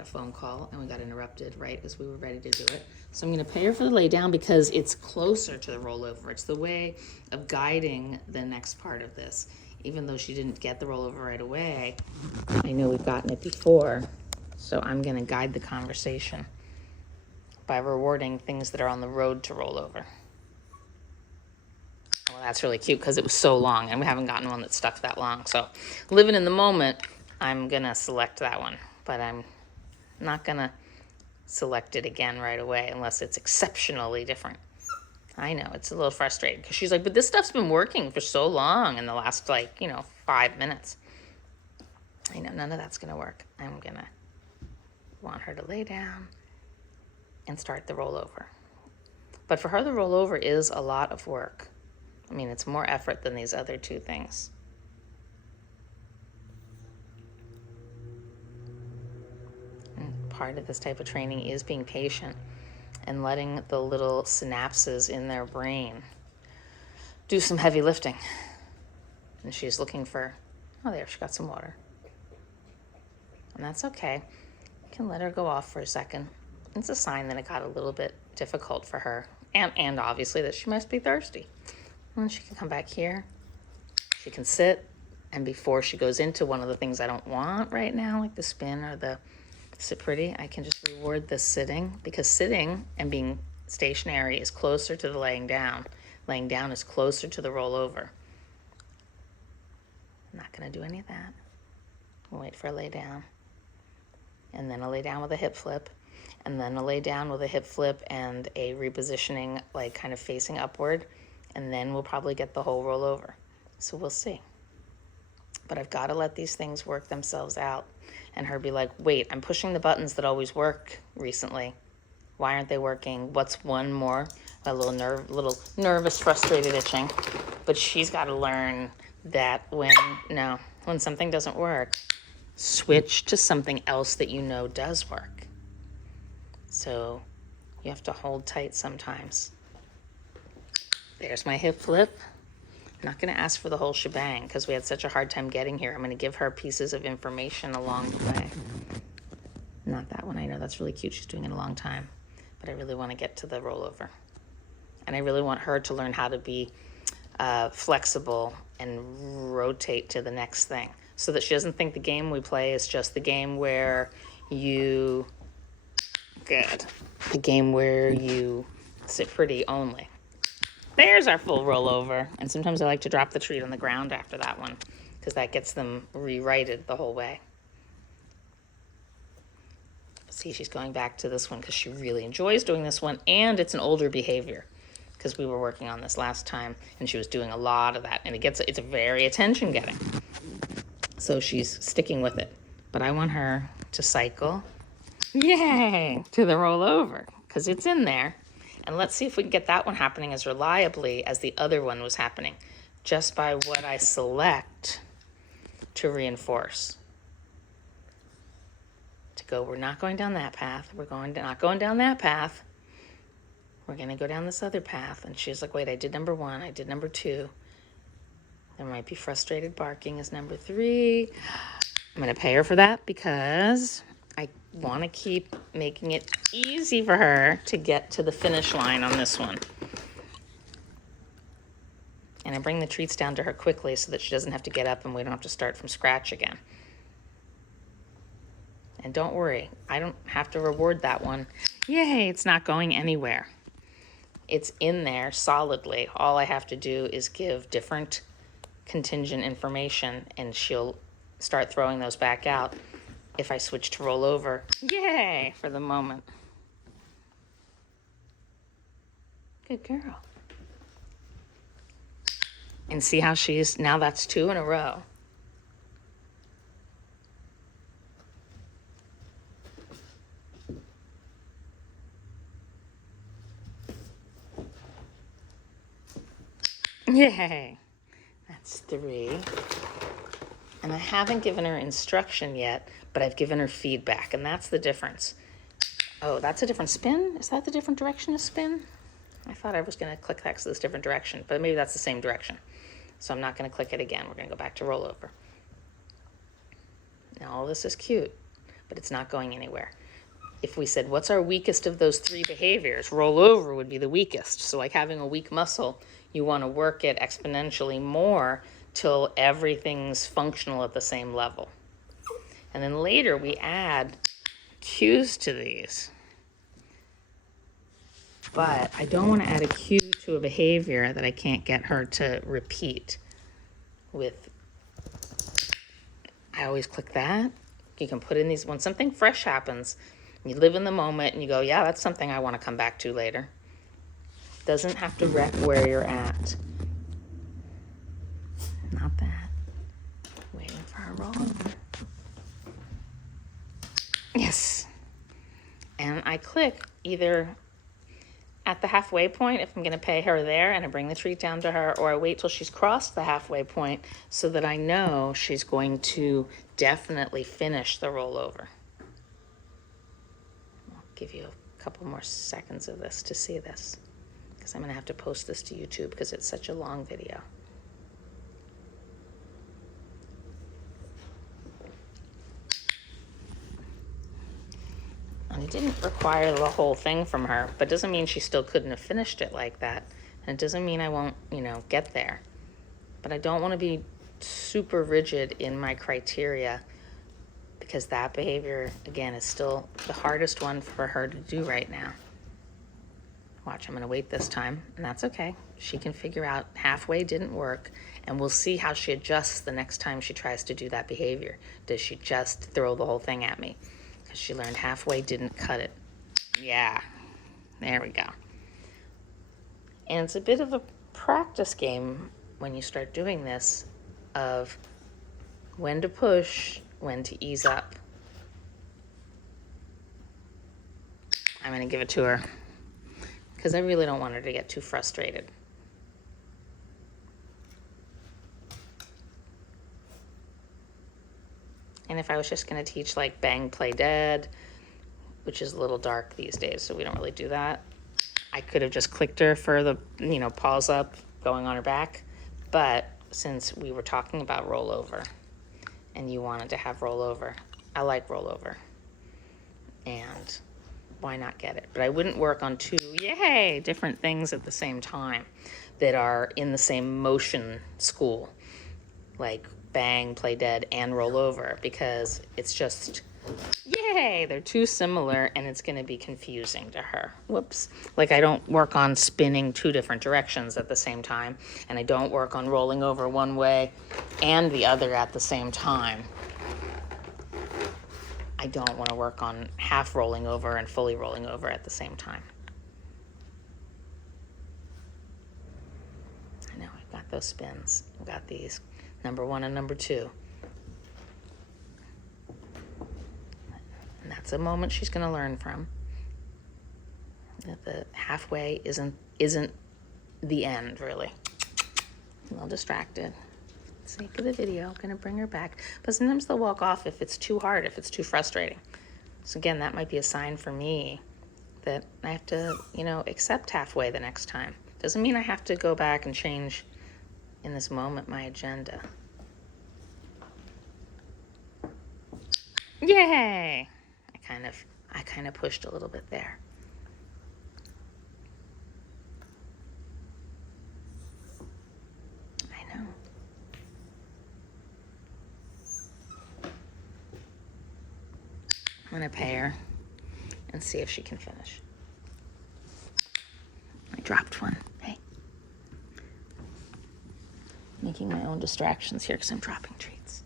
a phone call and we got interrupted right as we were ready to do it. So I'm going to pay her for the lay down because it's closer to the rollover. It's the way of guiding the next part of this. Even though she didn't get the rollover right away, I know we've gotten it before. So I'm going to guide the conversation by rewarding things that are on the road to rollover. Well, that's really cute because it was so long and we haven't gotten one that stuck that long. So living in the moment, I'm going to select that one, but I'm not going to select it again right away unless it's exceptionally different. I know, it's a little frustrating because she's like, but this stuff's been working for so long in the last, 5 minutes. I know, none of that's going to work. I'm going to want her to lay down and start the rollover. But for her, the rollover is a lot of work. I mean, it's more effort than these other two things. And part of this type of training is being patient and letting the little synapses in their brain do some heavy lifting. And she's looking for, oh, there, she got some water. And that's okay. You can let her go off for a second. It's a sign that it got a little bit difficult for her. And obviously that she must be thirsty. And then she can come back here. She can sit. And before she goes into one of the things I don't want right now, like the spin or the sit pretty, I can just reward the sitting, because sitting and being stationary is closer to the laying down. Laying down is closer to the rollover. I'm not going to do any of that. We'll wait for a lay down. And then a lay down with a hip flip. And then a lay down with a hip flip and a repositioning, like kind of facing upward. And then we'll probably get the whole rollover. So we'll see. But I've got to let these things work themselves out. And her be like, wait, I'm pushing the buttons that always work recently. Why aren't they working? What's one more? A little nervous, frustrated itching. But she's got to learn that when something doesn't work, switch to something else that you know does work. So you have to hold tight sometimes. There's my hip flip. I'm not going to ask for the whole shebang because we had such a hard time getting here. I'm going to give her pieces of information along the way. Not that one. I know that's really cute. She's doing it a long time. But I really want to get to the rollover. And I really want her to learn how to be flexible and rotate to the next thing so that she doesn't think the game we play is just the game where you sit pretty only. There's our full rollover. And sometimes I like to drop the treat on the ground after that one because that gets them rewrited the whole way. See, she's going back to this one because she really enjoys doing this one, and it's an older behavior because we were working on this last time and she was doing a lot of that, and it's very attention getting. So she's sticking with it. But I want her to cycle, yay, to the rollover because it's in there. And let's see if we can get that one happening as reliably as the other one was happening, just by what I select to reinforce. To go, we're not going down that path. Not going down that path. We're going to go down this other path. And she's like, wait, I did number 1. I did number 2. There might be frustrated barking as number 3. I'm going to pay her for that because I want to keep making it easy for her to get to the finish line on this one. And I bring the treats down to her quickly so that she doesn't have to get up and we don't have to start from scratch again. And don't worry, I don't have to reward that one. Yay, it's not going anywhere. It's in there solidly. All I have to do is give different contingent information and she'll start throwing those back out if I switch to rollover. Yay, for the moment. Good girl. And see how now that's 2 in a row. Yay, that's 3. And I haven't given her instruction yet, but I've given her feedback, and that's the difference. Oh, that's a different spin? Is that the different direction of spin? I thought I was going to click that because it's a different direction, but maybe that's the same direction. So I'm not going to click it again. We're going to go back to rollover. Now all this is cute, but it's not going anywhere. If we said, what's our weakest of those 3 behaviors? Rollover would be the weakest. So like having a weak muscle, you want to work it exponentially more till everything's functional at the same level. And then later we add cues to these. But I don't want to add a cue to a behavior that I can't get her to repeat with. I always click that. You can put in these, when something fresh happens, you live in the moment and you go, yeah, that's something I want to come back to later. Doesn't have to wreck where you're at. Not that. Waiting for a rollover. Yes. And I click either at the halfway point if I'm going to pay her there and I bring the treat down to her, or I wait till she's crossed the halfway point so that I know she's going to definitely finish the rollover. I'll give you a couple more seconds of this to see this, because I'm going to have to post this to YouTube because it's such a long video. And it didn't require the whole thing from her, but doesn't mean she still couldn't have finished it like that. And it doesn't mean I won't, get there. But I don't want to be super rigid in my criteria, because that behavior, again, is still the hardest one for her to do right now. Watch, I'm going to wait this time, and that's okay. She can figure out halfway didn't work, and we'll see how she adjusts the next time she tries to do that behavior. Does she just throw the whole thing at me? Because she learned halfway didn't cut it. Yeah, there we go. And it's a bit of a practice game when you start doing this of when to push, when to ease up. I'm going to give it to her because I really don't want her to get too frustrated. And if I was just going to teach like bang, play dead, which is a little dark these days, so we don't really do that, I could have just clicked her for the, paws up, going on her back. But since we were talking about rollover and you wanted to have rollover, I like rollover. And why not get it? But I wouldn't work on 2, different things at the same time that are in the same motion school, like bang, play dead, and rollover, because it's just, they're too similar and it's going to be confusing to her. Whoops. Like I don't work on spinning 2 different directions at the same time, and I don't work on rolling over one way and the other at the same time. I don't want to work on half rolling over and fully rolling over at the same time. I know, I've got those spins. I've got these number 1 and number 2. And that's a moment she's going to learn from. That the halfway isn't the end, really. A little distracted. Sake of the video, I'm going to bring her back. But sometimes they'll walk off if it's too hard, if it's too frustrating. So again, that might be a sign for me that I have to, accept halfway the next time. Doesn't mean I have to go back and change in this moment my agenda. Yay! I kind of pushed a little bit there. I know. I'm going to pay her and see if she can finish. I dropped one. Hey. Making my own distractions here because I'm dropping treats.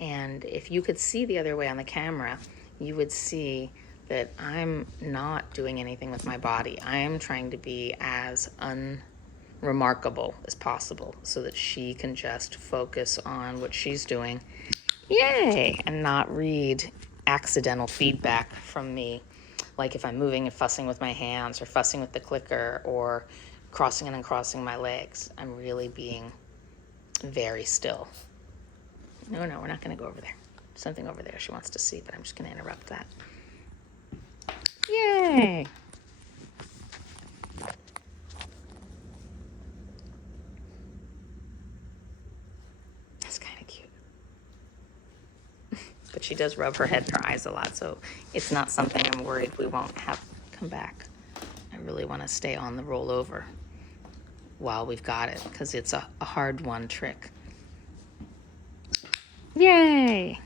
And if you could see the other way on the camera, you would see that I'm not doing anything with my body. I am trying to be as unremarkable as possible so that she can just focus on what she's doing. Yay! And not read accidental feedback from me. Like if I'm moving and fussing with my hands or fussing with the clicker or crossing and uncrossing my legs. I'm really being very still. No, we're not going to go over there. Something over there she wants to see, but I'm just going to interrupt that. Yay! That's kind of cute. but she does rub her head and her eyes a lot, so it's not something I'm worried we won't have come back. I really want to stay on the rollover while we've got it, because it's a hard one trick. Yay!